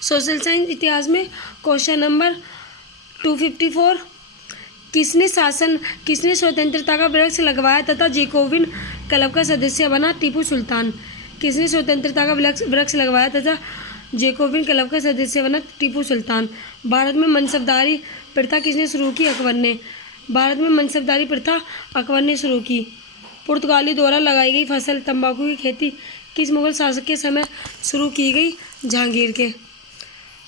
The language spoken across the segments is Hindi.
सोशल साइंस इतिहास में क्वेश्चन नंबर 254, किसने स्वतंत्रता का वृक्ष लगवाया तथा जैकोबिन क्लब का सदस्य बना? टीपू सुल्तान। किसने स्वतंत्रता का वृक्ष लगवाया तथा जैकोबिन क्लब का सदस्य बना? टीपू सुल्तान। भारत में मनसबदारी प्रथा किसने शुरू की? अकबर ने। भारत में मनसबदारी प्रथा अकबर ने शुरू की। पुर्तगाली द्वारा लगाई गई फसल तंबाकू की खेती किस मुगल शासक के समय शुरू की गई? जहांगीर के।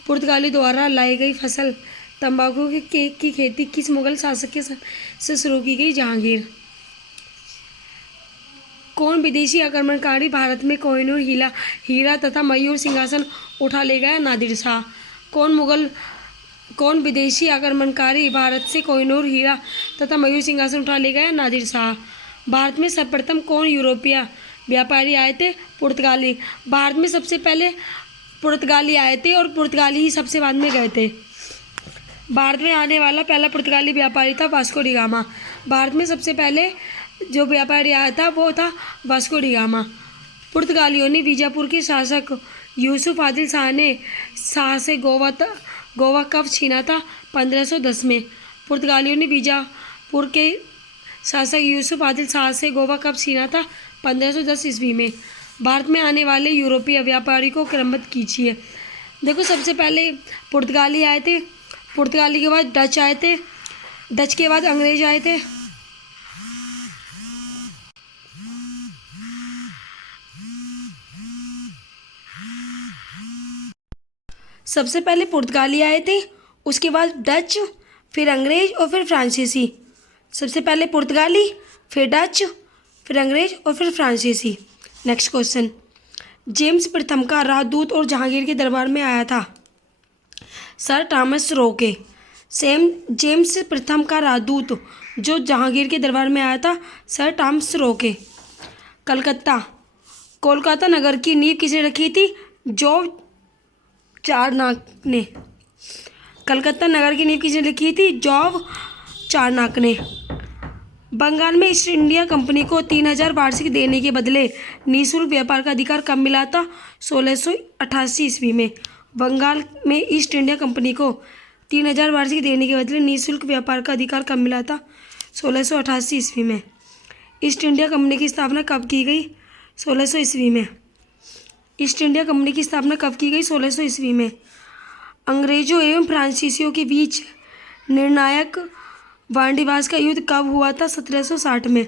पुर्तगाली द्वारा लाई गई फसल तंबाकू की खेती किस मुगल शासक के समय से शुरू की गई? जहांगीर। कौन विदेशी आक्रमणकारी भारत में कोहिनूर हीरा तथा मयूर सिंहासन उठा ले गया? नादिर शाह। कौन विदेशी आक्रमणकारी भारत से कोहिनूर हीरा तथा मयूर सिंहासन उठा ले गया? नादिर शाह। भारत में सर्वप्रथम कौन यूरोपीय व्यापारी आए थे? पुर्तगाली। भारत में सबसे पहले पुर्तगाली आए थे और पुर्तगाली ही सबसे बाद में गए थे। भारत में आने वाला पहला पुर्तगाली व्यापारी था वास्को डी गामा। भारत में सबसे पहले जो व्यापारी आया था वो था वास्को डी गामा। पुर्तगालियों ने बीजापुर के शासक यूसुफ आदिल शाह से गोवा कब छीना था? 1510 में। पुर्तगालियों ने बीजापुर के शासक यूसुफ आदिल शाह से गोवा कब छीना था? 1510 ईस्वी में। भारत में आने वाले यूरोपीय व्यापारी को क्रमबद्ध कीजिए। देखो, सबसे पहले पुर्तगाली आए थे, पुर्तगाली के बाद डच आए थे, डच के बाद अंग्रेज आए थे, सबसे पहले पुर्तगाली आए थे, उसके बाद डच, फिर अंग्रेज और फिर फ्रांसीसी। सबसे पहले पुर्तगाली, फिर डच, फिर अंग्रेज और फिर फ्रांसीसी। नेक्स्ट क्वेश्चन, जेम्स प्रथम का राजदूत और जहांगीर के दरबार में आया था? सर थॉमस रोके। जेम्स प्रथम का राजदूत जो जहांगीर के दरबार में आया था? सर थॉमस रोके। कोलकाता नगर की नींव किसने रखी थी? जॉर्ज चारनाक ने। कलकत्ता नगर की नींव किसने रखी थी? जॉर्ज चारनाक ने। बंगाल में ईस्ट इंडिया कंपनी को 3000 वार्षिक देने के बदले निःशुल्क व्यापार का अधिकार कब मिला था? 1688 ईस्वी में। बंगाल में ईस्ट इंडिया कंपनी को 3000 वार्षिक देने के बदले निःशुल्क व्यापार का अधिकार कब मिला था? 1688 ईस्वी में। ईस्ट इंडिया कंपनी की स्थापना कब की गई? 1600 ईस्वी में। ईस्ट इंडिया कंपनी की स्थापना कब की गई? 1600 ईस्वी में। अंग्रेजों एवं फ्रांसीसियों के बीच निर्णायक वाणिज्य का युद्ध कब हुआ था? 1760 में।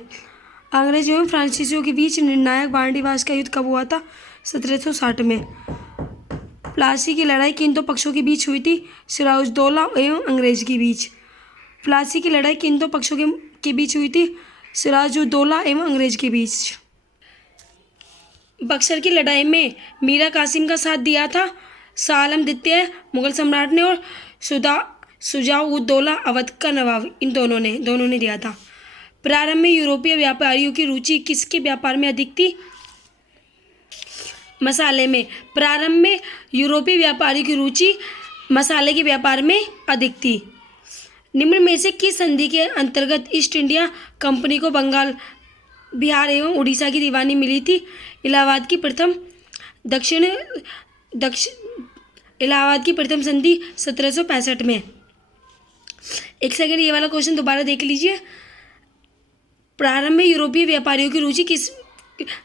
अंग्रेजों एवं फ्रांसीसियों के बीच निर्णायक वाणिज्य का युद्ध कब हुआ था? 1760 में। प्लासी की लड़ाई किन दो पक्षों के बीच हुई थी? सिराजुद्दौला एवं अंग्रेज के बीच। प्लासी की लड़ाई किन दो पक्षों के बीच हुई थी? सिराजुद्दौला एवं अंग्रेज के बीच। बक्सर की लड़ाई में मीरा कासिम का साथ दिया था शाह आलम द्वितीय मुगल सम्राट ने और शुजाउद्दौला अवध का नवाब, इन दोनों ने दिया था। प्रारंभ में यूरोपीय व्यापारियों की रुचि किसके व्यापार में अधिक थी? मसाले में। प्रारंभ में यूरोपीय व्यापारियों की रुचि मसाले के व्यापार में अधिक थी। निम्न में से किस संधि के अंतर्गत ईस्ट इंडिया कंपनी को बंगाल, बिहार एवं उड़ीसा की दीवानी मिली थी? इलाहाबाद की प्रथम संधि 1765 में। एक सेकंड, ये वाला क्वेश्चन दोबारा देख लीजिए। प्रारंभ में यूरोपीय व्यापारियों की रुचि किस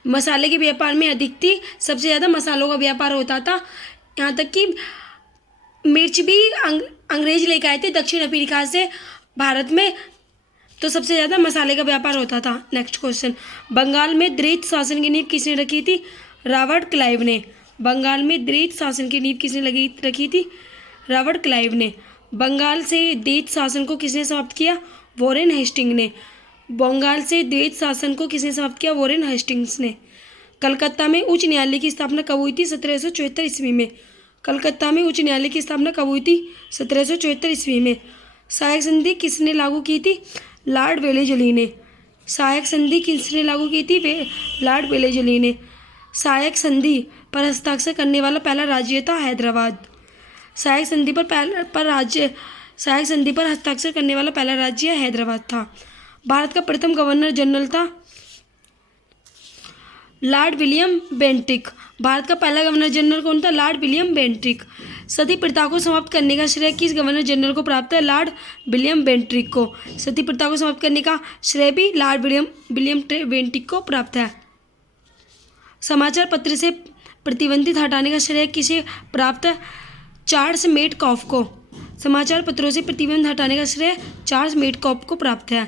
मसाले के व्यापार में अधिक थी? सबसे ज़्यादा मसालों का व्यापार होता था। यहाँ तक कि मिर्च भी अंग्रेज लेकर आए थे दक्षिण अफ्रीका से भारत में, तो सबसे ज़्यादा मसाले का व्यापार होता था। नेक्स्ट क्वेश्चन, बंगाल में द्वैत शासन की नींव किसने रखी थी? रॉबर्ट क्लाइव ने। बंगाल में द्वैत शासन की नींव किसने रखी थी? रॉबर्ट क्लाइव ने। बंगाल से द्वैत शासन को किसने समाप्त किया? वॉरेन हेस्टिंग्स ने। बंगाल से द्वैत शासन को किसने समाप्त किया? वॉरेन हेस्टिंग्स ने। कलकत्ता में उच्च न्यायालय की स्थापना कब हुई थी? 1774 ईस्वी में। कलकत्ता में उच्च न्यायालय की स्थापना कब हुई थी? 1774 ईस्वी में। सहायक संधि किसने लागू की थी? लॉर्ड वेलेजली ने। सहायक संधि किसने लागू की थी? लॉर्ड वेलेजली ने। सहायक संधि पर हस्ताक्षर करने वाला पहला राज्य था हैदराबाद। सहायक संधि पर हस्ताक्षर करने वाला पहला राज्य हैदराबाद था। भारत का प्रथम गवर्नर जनरल था लॉर्ड विलियम बेंटिक। भारत का पहला गवर्नर जनरल कौन था? Lord William Bentinck. सती प्रथा को समाप्त करने का श्रेय किस गवर्नर जनरल को प्राप्त है? लॉर्ड विलियम बेंटिक को। सती प्रथा को समाप्त करने का श्रेय भी लॉर्ड विलियम बेंटिक को प्राप्त है। समाचार पत्र से प्रतिबंधित हटाने का श्रेय किसे प्राप्त है? चार्ल्स मेटकॉफ को। समाचार पत्रों से प्रतिबंध हटाने का श्रेय चार्ल्स मेटकॉफ को प्राप्त है।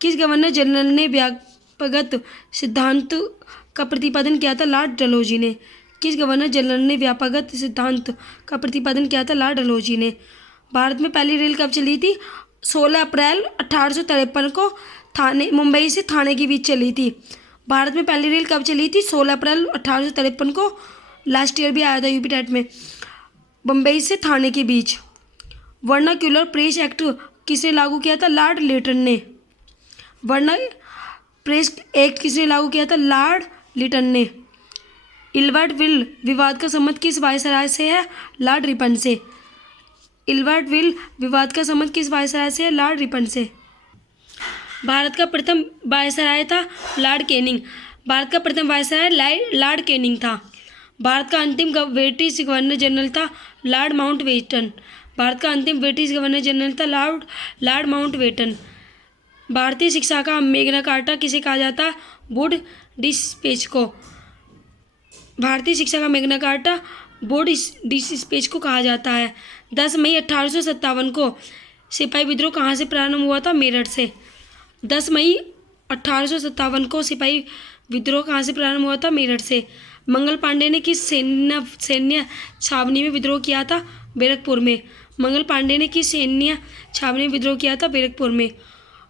किस गवर्नर जनरल ने व्यापकगत सिद्धांत का प्रतिपादन किया था? लॉर्ड डलहौजी ने। किस गवर्नर जनरल ने व्यापकगत सिद्धांत का प्रतिपादन किया था? लॉर्ड डलहौजी ने। भारत में पहली रेल कब चली थी? 16 अप्रैल 1853 को मुंबई से थाने के बीच चली थी। भारत में पहली रेल कब चली थी? 16 अप्रैल 1853 को। लास्ट ईयर भी आया था यूपी टेट में। मुंबई से थाने के बीच। वर्नाक्यूलर प्रेस एक्ट किसने लागू किया था? लॉर्ड लिटन ने। प्रेस एक्ट किसने लागू किया था? लॉर्ड लिटन ने। इल्वर्ट विल विवाद का संबंध किस वायसराय से है? लॉर्ड रिपन से। इल्वर्ट विल विवाद का संबंध किस वायसराय से है? लॉर्ड रिपन से। भारत का प्रथम वायसराय था लॉर्ड कैनिंग। भारत का प्रथम वायसराय लॉर्ड कैनिंग था। भारत का अंतिम ब्रिटिश गवर्नर जनरल था लॉर्ड माउंटबेटन। भारत का अंतिम ब्रिटिश गवर्नर जनरल था लॉर्ड माउंटबेटन। भारतीय शिक्षा का मैग्ना कार्टा किसे कहा जाता है? वुड डिस्पैच को। भारतीय शिक्षा का मैग्ना कार्टा वुड डिस्पैच को कहा जाता है। 10 मई 1857 को सिपाही विद्रोह कहाँ से प्रारंभ हुआ था? मेरठ से। 10 मई 1857 को सिपाही विद्रोह कहाँ से प्रारंभ हुआ था? मेरठ से। मंगल पांडे ने किस सैन्य छावनी में विद्रोह किया था? बैरकपुर में। मंगल पांडे ने किस सैन्य छावनी में विद्रोह किया था? बैरकपुर में।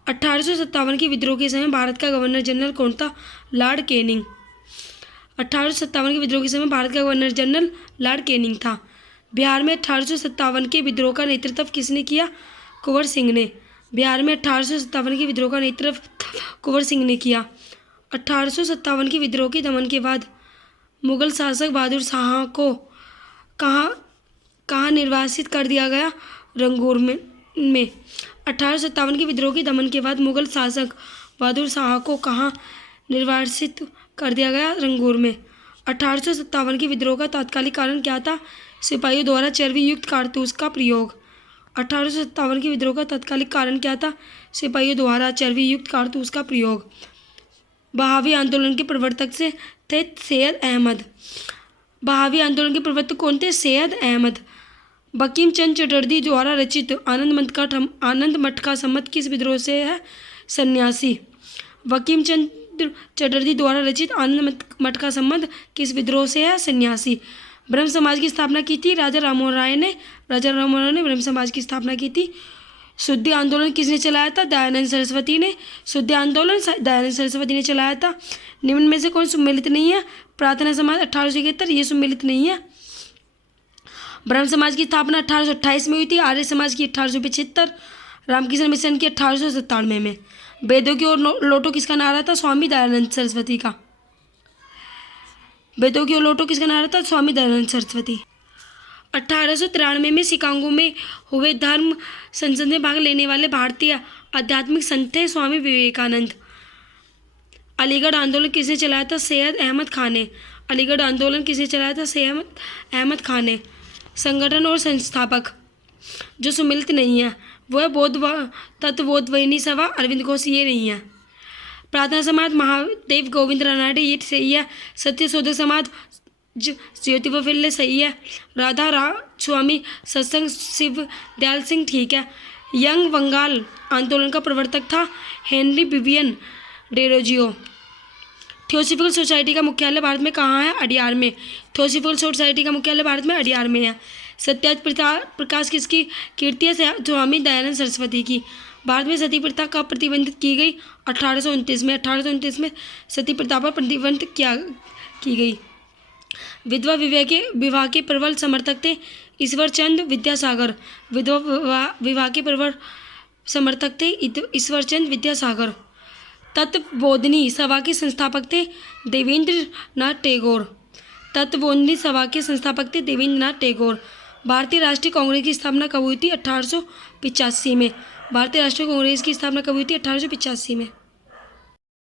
1857 के विद्रोह के समय भारत का गवर्नर जनरल कौन था? Lord Canning. 1857 के विद्रोह के समय भारत का गवर्नर जनरल लॉर्ड कैनिंग था। बिहार में 1857 के विद्रोह का नेतृत्व किसने किया? कुंवर सिंह ने। बिहार में 1857 के विद्रोह का नेतृत्व कुंवर सिंह ने किया। 1857 के विद्रोह के दमन के बाद मुगल शासक बहादुर शाह को कहाँ निर्वासित कर दिया गया? रंगूर में। 1857 के विद्रोह के दमन के बाद मुगल शासक बहादुर शाह को कहाँ निर्वासित कर दिया गया? रंगूर में। 1857 के विद्रोह का तात्कालिक कारण क्या था? सिपाहियों द्वारा चर्बी युक्त कारतूस का प्रयोग। 1857 के विद्रोह का तात्कालिक कारण क्या था? सिपाहियों द्वारा चर्बी युक्त कारतूस का प्रयोग। बहावी आंदोलन के प्रवर्तक से थे सैयद अहमद। बहावी आंदोलन के प्रवर्तक कौन थे? सैयद अहमद। बंकिम चंद्र चटर्जी द्वारा रचित आनंद मठ का संबंध किस विद्रोह से है? सन्यासी। बंकिम चंद्र चटर्जी द्वारा रचित आनंद मठ का संबंध किस विद्रोह से है? सन्यासी। ब्रह्म समाज की स्थापना की थी राजा राममोहन राय ने। राजा राममोहन राय ने ब्रह्म समाज की स्थापना की थी। शुद्धि आंदोलन किसने चलाया था? दयानंद सरस्वती ने। शुद्धि आंदोलन दयानंद सरस्वती ने चलाया था। निम्न में से कौन सम्मिलित नहीं है? प्रार्थना समाज 1871, ये सम्मिलित नहीं है। ब्रह्म समाज की स्थापना 1828 में हुई थी। आर्य समाज की 1875। रामकृष्ण मिशन की 1897 में। वेदों की ओर लौटो किसका नारा था? स्वामी दयानंद सरस्वती का। वेदों की ओर लौटो किसका नारा था? स्वामी दयानंद सरस्वती। 1893 में शिकागो में हुए धर्म संसद में भाग लेने वाले भारतीय आध्यात्मिक संत थे स्वामी विवेकानंद। अलीगढ़ आंदोलन किसने चलाया था? सैयद अहमद खान ने। अलीगढ़ आंदोलन किसने चलाया था? सैयद अहमद खान ने। संगठन और संस्थापक जो सम्मिलित नहीं है वह तत्वबोधवाहिनी सभा अरविंद घोष, ये नहीं है। प्रार्थना समाज महादेव गोविंद रानाडे, ये सही है। सत्य शोधक समाज ज्योतिबा फुले, सही है। राधा स्वामी सत्संग शिव दयाल सिंह, ठीक है। यंग बंगाल आंदोलन का प्रवर्तक था Henry Vivian Derozio. Theosophical society का मुख्यालय भारत में कहाँ है? अडियार में। थियोसॉफिकल सोसाइटी का मुख्यालय भारत में अडियार में है। सत्याग्रह प्रकाश किसकी कीर्ति है? स्वामी दयानंद सरस्वती की। भारत में सती प्रथा कब प्रतिबंधित की गई? 1829 में। 1829 में सती प्रथा पर प्रतिबंध की गई। विधवा विवाह के प्रबल समर्थक थे ईश्वर चंद्र विद्यासागर। विधवा विवाह के प्रबल समर्थक थे ईश्वर चंद्र विद्यासागर। तत्वबोधिनी सभा के संस्थापक थे देवेंद्र नाथ टैगोर। तत्वबोधिनी सभा के संस्थापक थे देवेंद्र नाथ टैगोर। भारतीय राष्ट्रीय कांग्रेस की स्थापना कब हुई थी? 1885 में। भारतीय राष्ट्रीय कांग्रेस की स्थापना कब हुई थी? 1885 में।